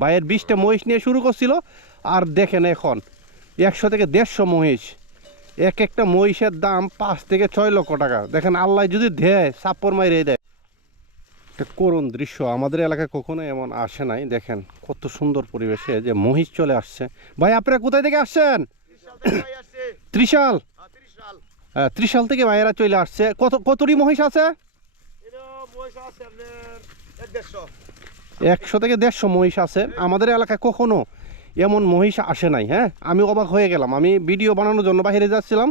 ভাইয়ের 20টা মহিষ নিয়ে শুরু করছিল, আর দেখেন এখন 100 থেকে 150 মহিষ। এক একটা মহিষের দাম 5 থেকে 6 লক্ষ টাকা। দেখেন আল্লাহ যদি দেয় সাপ্পর মাইরে দেয়। একটা করুণ দৃশ্য, আমাদের এলাকায় কখনো এমন আসে নাই। দেখেন কত সুন্দর পরিবেশে যে মহিষ চলে আসছে। ভাই আপনারা কোথায় থেকে আসছেন? ত্রিশাল। ত্রিশাল থেকে ভাইয়েরা চলে আসছে। কতটি মহিষ আছে? 100 থেকে 150 মহিষ আছে। আমাদের এলাকায় কখনো এমন মহিষ আসে নাই। হ্যাঁ, আমি অবাক হয়ে গেলাম। আমি ভিডিও বানানোর জন্য বাইরে যাচ্ছিলাম,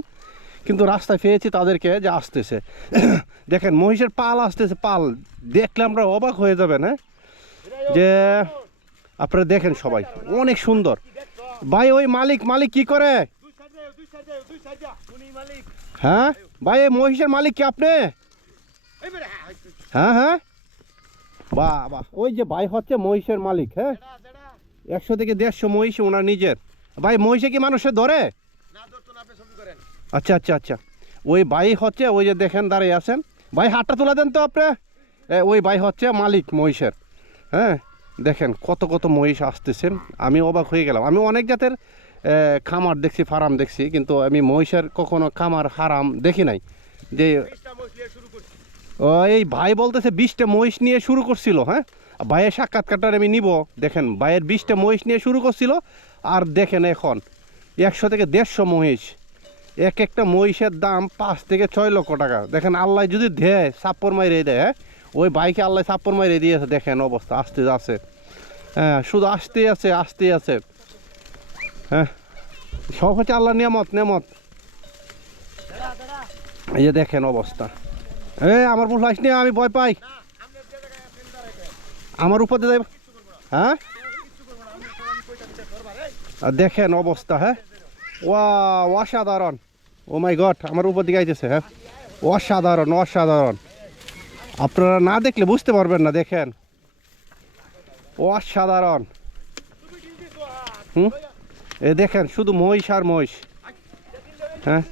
কিন্তু রাস্তায় পেয়েছি তাদেরকে যে আসতেছে। দেখেন মহিষের পাল আসতেছে, পাল দেখলে আমরা অবাক হয়ে যাবেন। হ্যাঁ, যে আপনারা দেখেন সবাই অনেক সুন্দর। ভাই ওই মালিক কি করে? হ্যাঁ ভাই, এই মহিষের মালিক কি আপনি? হ্যাঁ হ্যাঁ, বাহ বাহ, ওই যে ভাই হচ্ছে মহিষের মালিক। হ্যাঁ, 100 থেকে 150 মহিষ ওনার নিজের। ভাই মহিষে কি মানুষে ধরে? আচ্ছা আচ্ছা আচ্ছা, ওই ভাই হচ্ছে, ওই যে দেখেন দাঁড়িয়ে আছেন। ভাই হাতটা তুলে দেন তো আপনি। ওই ভাই হচ্ছে মালিক মহিষের। হ্যাঁ, দেখেন কত কত মহিষ আসতেছেন। আমি অবাক হয়ে গেলাম। আমি অনেক জাতের খামার দেখছি, ফার্ম দেখছি, কিন্তু আমি মহিষের কখনো খামার হারাম দেখি নাই। যে এই ভাই বলতেছে 20টা মহিষ নিয়ে শুরু করছিল। হ্যাঁ, ভাইয়ের সাক্ষাৎকারটা আমি নিব। দেখেন ভাইয়ের 20টা মহিষ নিয়ে শুরু করছিল, আর দেখেন এখন 100 থেকে 150 মহিষ। এক একটা মহিষের দাম 5 থেকে 6 লক্ষ টাকা। দেখেন আল্লাহ যদি দেয় সাপ্পর মাইরে দেয়। হ্যাঁ, ওই বাইকে আল্লাহ সাপ্পর মাইরে দিয়েছে। দেখেন অবস্থা, আসতে আছে। হ্যাঁ, শুধু আসতেই আছে। হ্যাঁ, সব হচ্ছে আল্লাহ নিয়ামত। এই যে দেখেন অবস্থা। আমার ভুল আসনি, আমি ভয় পাই। আমার উপর দিয়ে যাই। হ্যাঁ, দেখেন অবস্থা। হ্যাঁ, অসাধারণ। ও মাই গড, আমার উপর দিকে আইতেছে। হ্যাঁ, অসাধারণ। আপনারা না দেখলে বুঝতে পারবেন না। দেখেন অসাধারণ। এ দেখেন শুধু মহিষ আর মহিষ। হ্যাঁ,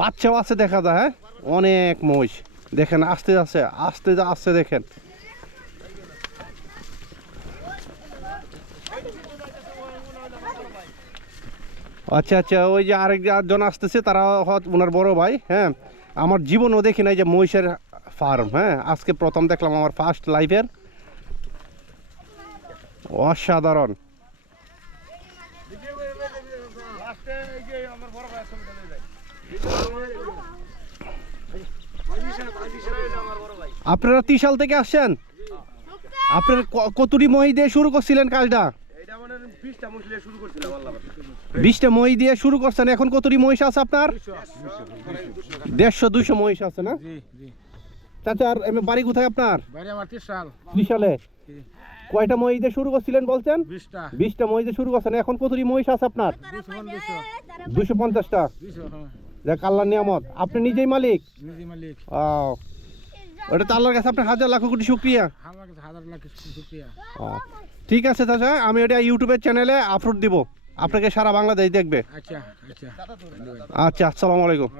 বাচ্চাও আছে দেখা যায়। হ্যাঁ, অনেক মহিষ। দেখেন আস্তে আসছে দেখেন। আচ্ছা, ওই যে আরেকজন আসতেছে, তারা ওনার বড় ভাই। হ্যাঁ, আমার জীবনও দেখি নাই যে মহিষের ফার্ম। হ্যাঁ, আজকে প্রথম দেখলাম, আমার ফার্স্ট লাইফের। অসাধারণ। আপনারা ত্রিশাল থেকে আসছেন? আপনার কতটি মহিষ দিয়ে শুরু করছিলেন কাজটা? 20টা মহিষ দিয়ে শুরু করছেন। এখন কতটি মহিষ আছে আপনার? 150-200 মহিষ আছে না? চাচা, আর বাড়ি কোথায় আপনার? ত্রিশালে। কয়টা মহিষ দিয়ে শুরু করছিলেন বলছেন? 20টা মহিষ দিয়ে শুরু করছেন। এখন কতটি মহিষ আছে আপনার? 250টা। দেখ আল্লাহর নিয়ামত। আপনি নিজেই মালিক? ওটা তো আল্লাহর কাছে আপনার হাজার লাখ কোটি শুকরিয়া। ঠিক আছে চাচা, আমি ওটা ইউটিউবের চ্যানেলে আপলোড দিব, আপনাকে সারা বাংলাদেশ দেখবে। আচ্ছা, আসসালামু আলাইকুম।